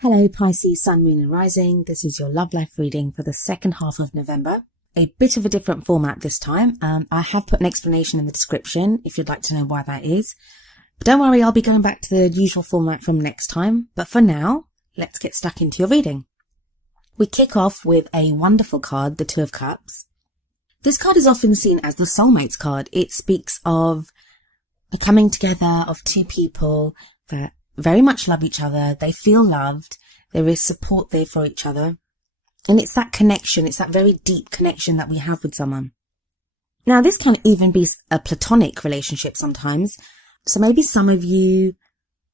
Hello Pisces, Sun, Moon and Rising. This is your love life reading for the second half of November. A bit of a different format this time. I have put an explanation in the description if you'd like to know why that is. But don't worry, I'll be going back to the usual format from next time. But for now, let's get stuck into your reading. We kick off with a wonderful card, the Two of Cups. This card is often seen as the soulmates card. It speaks of a coming together of two people that very much love each other. They feel loved. There is support there for each other. And it's that connection. It's that very deep connection that we have with someone. Now, this can even be a platonic relationship sometimes. So maybe some of you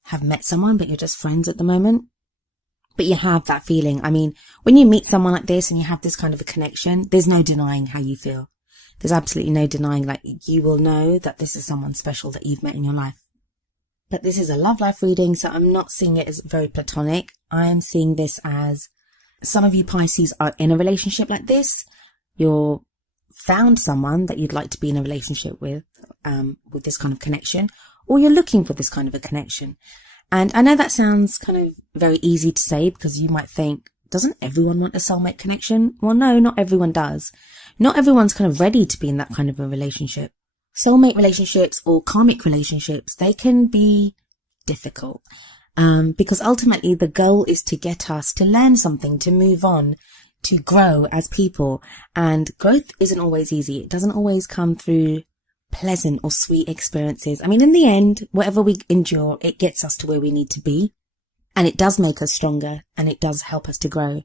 have met someone, but you're just friends at the moment. But you have that feeling. I mean, when you meet someone like this and you have this kind of a connection, there's no denying how you feel. There's absolutely no denying, like, you will know that this is someone special that you've met in your life. But this is a love life reading, so I'm not seeing it as very platonic. I'm seeing this as some of you Pisces are in a relationship like this. You're found someone that you'd like to be in a relationship with this kind of connection, or you're looking for this kind of a connection. And I know that sounds kind of very easy to say because you might think, doesn't everyone want a soulmate connection? Well, no, not everyone does. Not everyone's kind of ready to be in that kind of a relationship. Soulmate relationships or karmic relationships, they can be difficult because ultimately the goal is to get us to learn something, to move on, to grow as people. And growth isn't always easy. It doesn't always come through pleasant or sweet experiences. I mean, in the end, whatever we endure, it gets us to where we need to be. And it does make us stronger and it does help us to grow.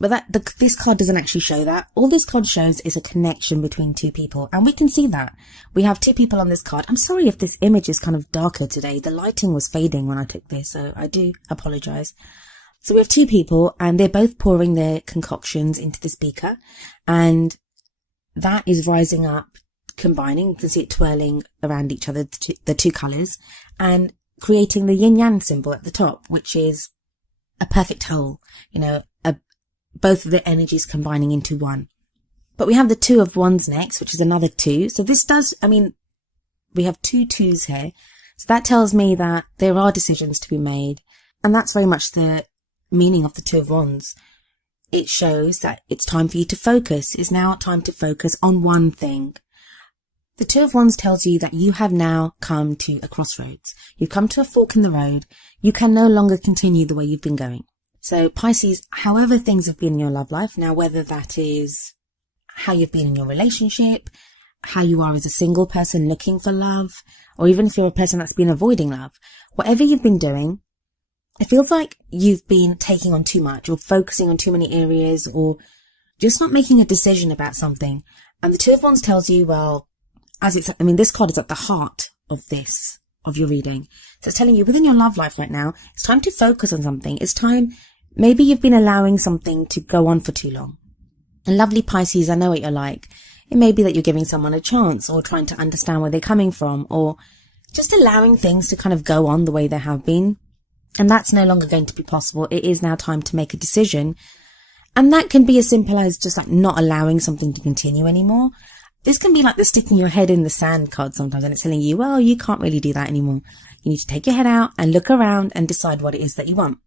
But this card doesn't actually show that. All this card shows is a connection between two people. And we can see that. We have two people on this card. I'm sorry if this image is kind of darker today. The lighting was fading when I took this, so I do apologize. So we have two people and they're both pouring their concoctions into this beaker. And that is rising up, combining. You can see it twirling around each other, the two colors, and creating the yin-yang symbol at the top, which is a perfect whole, both of the energies combining into one. But we have the Two of Wands next, which is another two. So this we have two twos here. So that tells me that there are decisions to be made. And that's very much the meaning of the Two of Wands. It shows that it's time for you to focus. It's now time to focus on one thing. The Two of Wands tells you that you have now come to a crossroads. You've come to a fork in the road. You can no longer continue the way you've been going. So Pisces, however things have been in your love life, now whether that is how you've been in your relationship, how you are as a single person looking for love, or even if you're a person that's been avoiding love, whatever you've been doing, it feels like you've been taking on too much or focusing on too many areas or just not making a decision about something. And the Two of Wands tells you, well, this card is at the heart of your reading. So it's telling you within your love life right now, it's time to focus on something. It's time, maybe you've been allowing something to go on for too long. And lovely Pisces, I know what you're like. It may be that you're giving someone a chance or trying to understand where they're coming from or just allowing things to kind of go on the way they have been. And that's no longer going to be possible. It is now time to make a decision. And that can be as simple as just like not allowing something to continue anymore. This can be like the sticking your head in the sand card sometimes, and it's telling you, well, you can't really do that anymore. You need to take your head out and look around and decide what it is that you want.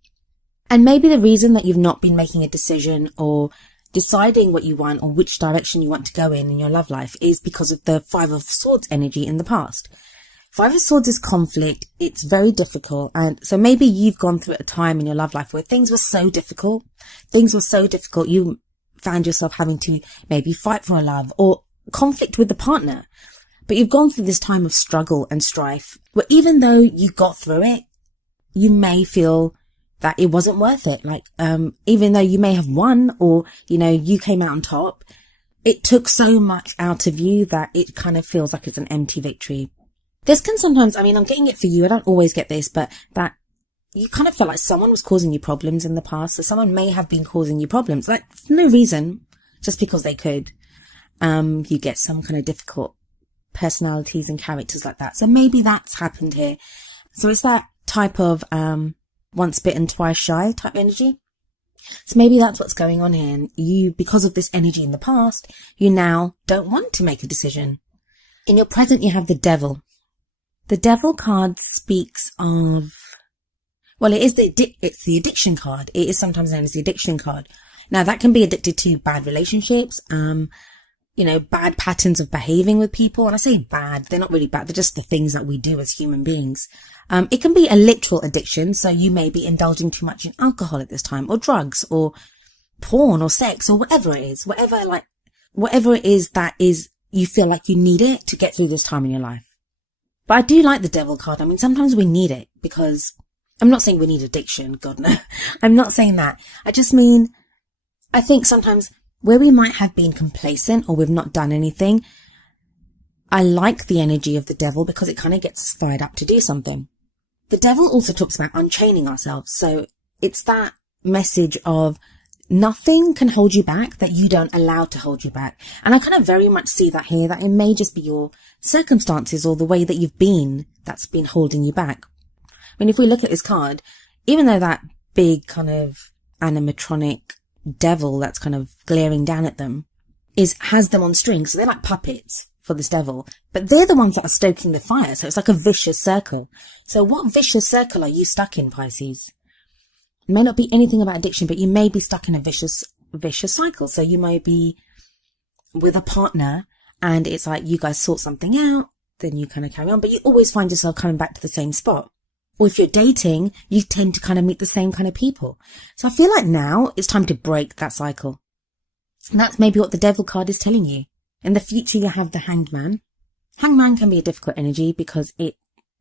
And maybe the reason that you've not been making a decision or deciding what you want or which direction you want to go in your love life is because of the Five of Swords energy in the past. Five of Swords is conflict. It's very difficult. And so maybe you've gone through a time in your love life where things were so difficult. You found yourself having to maybe fight for a love or conflict with the partner, but you've gone through this time of struggle and strife where even though you got through it, you may feel that it wasn't worth it. Like, even though you may have won or, you came out on top, it took so much out of you that it kind of feels like it's an empty victory. This can sometimes, I'm getting it for you. I don't always get this, but that you kind of feel like someone was causing you problems in the past. So someone may have been causing you problems, like for no reason, just because they could. You get some kind of difficult personalities and characters like that. So maybe that's happened here. So it's that type of once bitten, twice shy type energy. So maybe that's what's going on here. And you, because of this energy in the past, you now don't want to make a decision. In your present, you have the Devil. The Devil card speaks of Well, it's the addiction card. It is sometimes known as the addiction card. Now, that can be addicted to bad relationships, bad patterns of behaving with people. And I say bad, they're not really bad. They're just the things that we do as human beings. It can be a literal addiction. So you may be indulging too much in alcohol at this time, or drugs, or porn, or sex, or whatever it is, whatever it is that is, you feel like you need it to get through this time in your life. But I do like the devil card. I mean, sometimes we need it, because I'm not saying we need addiction. God, no. I'm not saying that. I just mean, I think sometimes where we might have been complacent or we've not done anything, I like the energy of the devil because it kind of gets us fired up to do something. The devil also talks about unchaining ourselves. So it's that message of nothing can hold you back that you don't allow to hold you back. And I kind of very much see that here, that it may just be your circumstances or the way that you've been that's been holding you back. I mean, if we look at this card, even though that big kind of animatronic devil that's kind of glaring down at them has them on strings, so they're like puppets for this devil, but they're the ones that are stoking the fire. So it's like a vicious circle. So what vicious circle are you stuck in, Pisces? It may not be anything about addiction, but you may be stuck in a vicious cycle. So you may be with a partner and it's like you guys sort something out, then you kind of carry on, but you always find yourself coming back to the same spot. Or if you're dating, you tend to kind of meet the same kind of people. So I feel like now it's time to break that cycle. And that's maybe what the devil card is telling you. In the future, you have the hanged man. Hanged man can be a difficult energy because it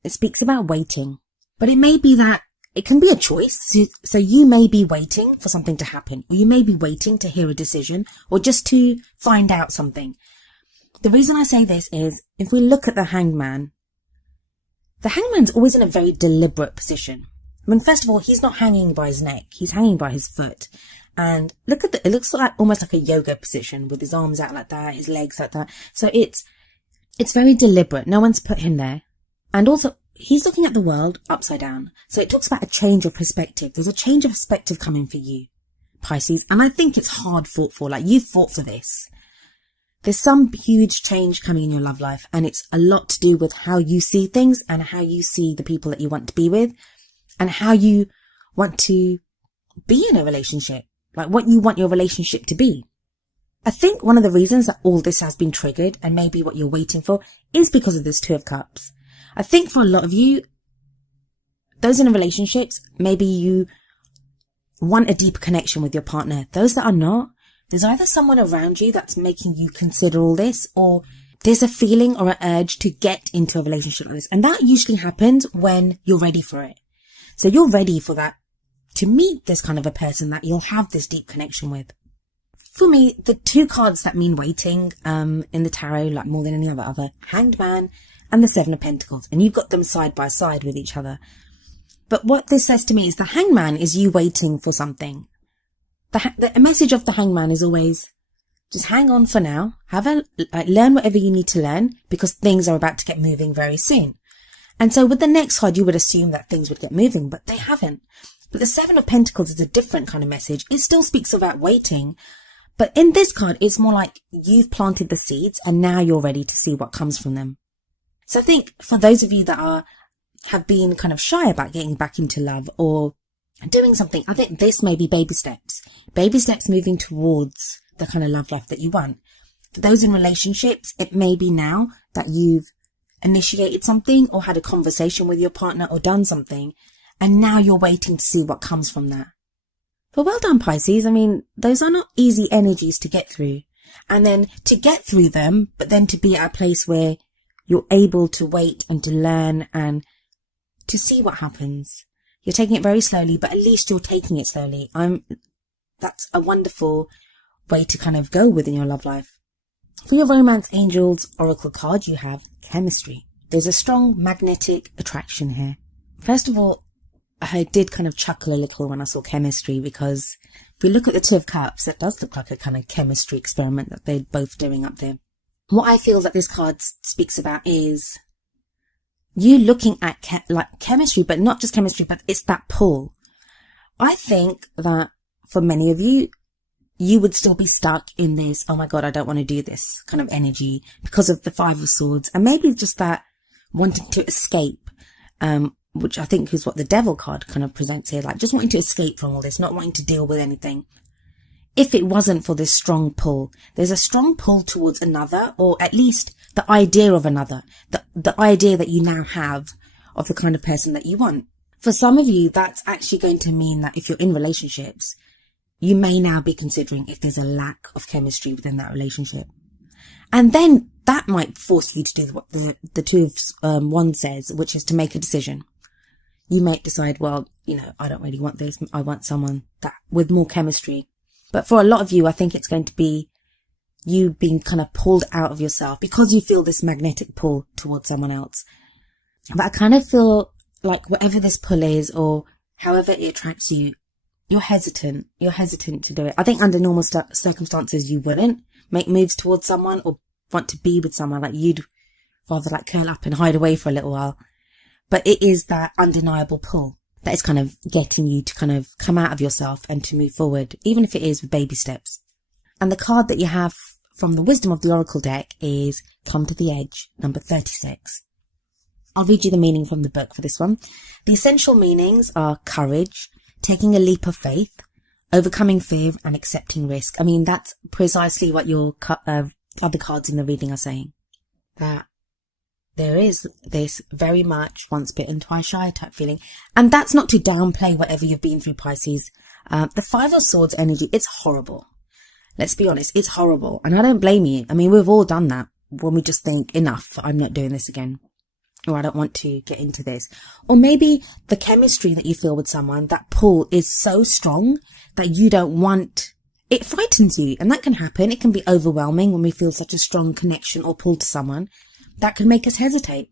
speaks about waiting. But it may be that it can be a choice. So you may be waiting for something to happen, or you may be waiting to hear a decision, or just to find out something. The reason I say this is, if we look at the hanged man, the hangman's always in a very deliberate position. I mean, first of all, he's not hanging by his neck. He's hanging by his foot. And look at it looks like almost like a yoga position with his arms out like that, his legs like that. So it's very deliberate. No one's put him there. And also, he's looking at the world upside down. So it talks about a change of perspective. There's a change of perspective coming for you, Pisces. And I think it's hard fought for. Like, you fought for this. There's some huge change coming in your love life, and it's a lot to do with how you see things and how you see the people that you want to be with and how you want to be in a relationship, like what you want your relationship to be. I think one of the reasons that all this has been triggered, and maybe what you're waiting for, is because of this Two of Cups. I think for a lot of you, those in relationships, maybe you want a deeper connection with your partner. Those that are not, there's either someone around you that's making you consider all this, or there's a feeling or an urge to get into a relationship like this. And that usually happens when you're ready for it. So you're ready for that, to meet this kind of a person that you'll have this deep connection with. For me, the two cards that mean waiting in the tarot, like more than any other, Hanged Man and the Seven of Pentacles. And you've got them side by side with each other. But what this says to me is the Hanged Man is you waiting for something. The message of the Hanged Man is always, just hang on for now, learn whatever you need to learn, because things are about to get moving very soon. And so with the next card, you would assume that things would get moving, but they haven't. But the Seven of Pentacles is a different kind of message. It still speaks about waiting, but in this card, it's more like you've planted the seeds and now you're ready to see what comes from them. So I think for those of you that have been kind of shy about getting back into love or doing something, I think this may be baby steps moving towards the kind of love life that you want. For those in relationships, it may be now that you've initiated something or had a conversation with your partner or done something, and now you're waiting to see what comes from that. But well done, Pisces. I mean, those are not easy energies to get through. And then to get through them, but then to be at a place where you're able to wait and to learn and to see what happens. You're taking it very slowly, but at least you're taking it slowly. That's a wonderful way to kind of go within your love life. For your Romance Angels Oracle card, you have chemistry. There's a strong magnetic attraction here. First of all, I did kind of chuckle a little when I saw chemistry, because if we look at the Two of Cups, it does look like a kind of chemistry experiment that they're both doing up there. What I feel that this card speaks about is you looking at chemistry, but not just chemistry, but it's that pull. I think that for many of you, you would still be stuck in this, oh my God, I don't want to do this kind of energy because of the Five of Swords, and maybe just that wanting to escape, which I think is what the devil card kind of presents here, like just wanting to escape from all this, not wanting to deal with anything. If it wasn't for this strong pull, there's a strong pull towards another, or at least the idea of another, the idea that you now have of the kind of person that you want. For some of you, that's actually going to mean that if you're in relationships, you may now be considering if there's a lack of chemistry within that relationship. And then that might force you to do what the Two of Wands says, which is to make a decision. You might decide, well, I don't really want this. I want someone that with more chemistry. But for a lot of you, I think it's going to be you being kind of pulled out of yourself because you feel this magnetic pull towards someone else. But I kind of feel like whatever this pull is, or however it attracts you, you're hesitant. You're hesitant to do it. I think under normal circumstances, you wouldn't make moves towards someone or want to be with someone. Like you'd rather like curl up and hide away for a little while. But it is that undeniable pull that is kind of getting you to kind of come out of yourself and to move forward, even if it is with baby steps. And the card that you have from the Wisdom of the Oracle deck is Come to the Edge, number 36. I'll read you the meaning from the book for this one. The essential meanings are courage, taking a leap of faith, overcoming fear and accepting risk. I mean, that's precisely what your other cards in the reading are saying. That there is this very much once bitten, twice shy type feeling. And that's not to downplay whatever you've been through, Pisces. The Five of Swords energy, it's horrible. Let's be honest, it's horrible. And I don't blame you. I mean, we've all done that when we just think, enough, I'm not doing this again. Or I don't want to get into this. Or maybe the chemistry that you feel with someone, that pull is so strong that you don't want, it frightens you. And that can happen. It can be overwhelming when we feel such a strong connection or pull to someone. That can make us hesitate.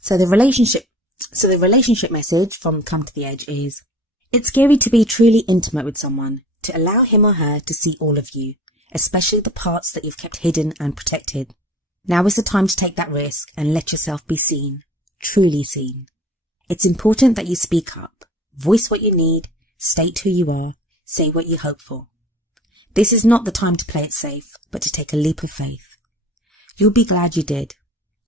So the relationship message from Come to the Edge is, it's scary to be truly intimate with someone, to allow him or her to see all of you, especially the parts that you've kept hidden and protected. Now is the time to take that risk and let yourself be seen, truly seen. It's important that you speak up, voice what you need, state who you are, say what you hope for. This is not the time to play it safe, but to take a leap of faith. You'll be glad you did.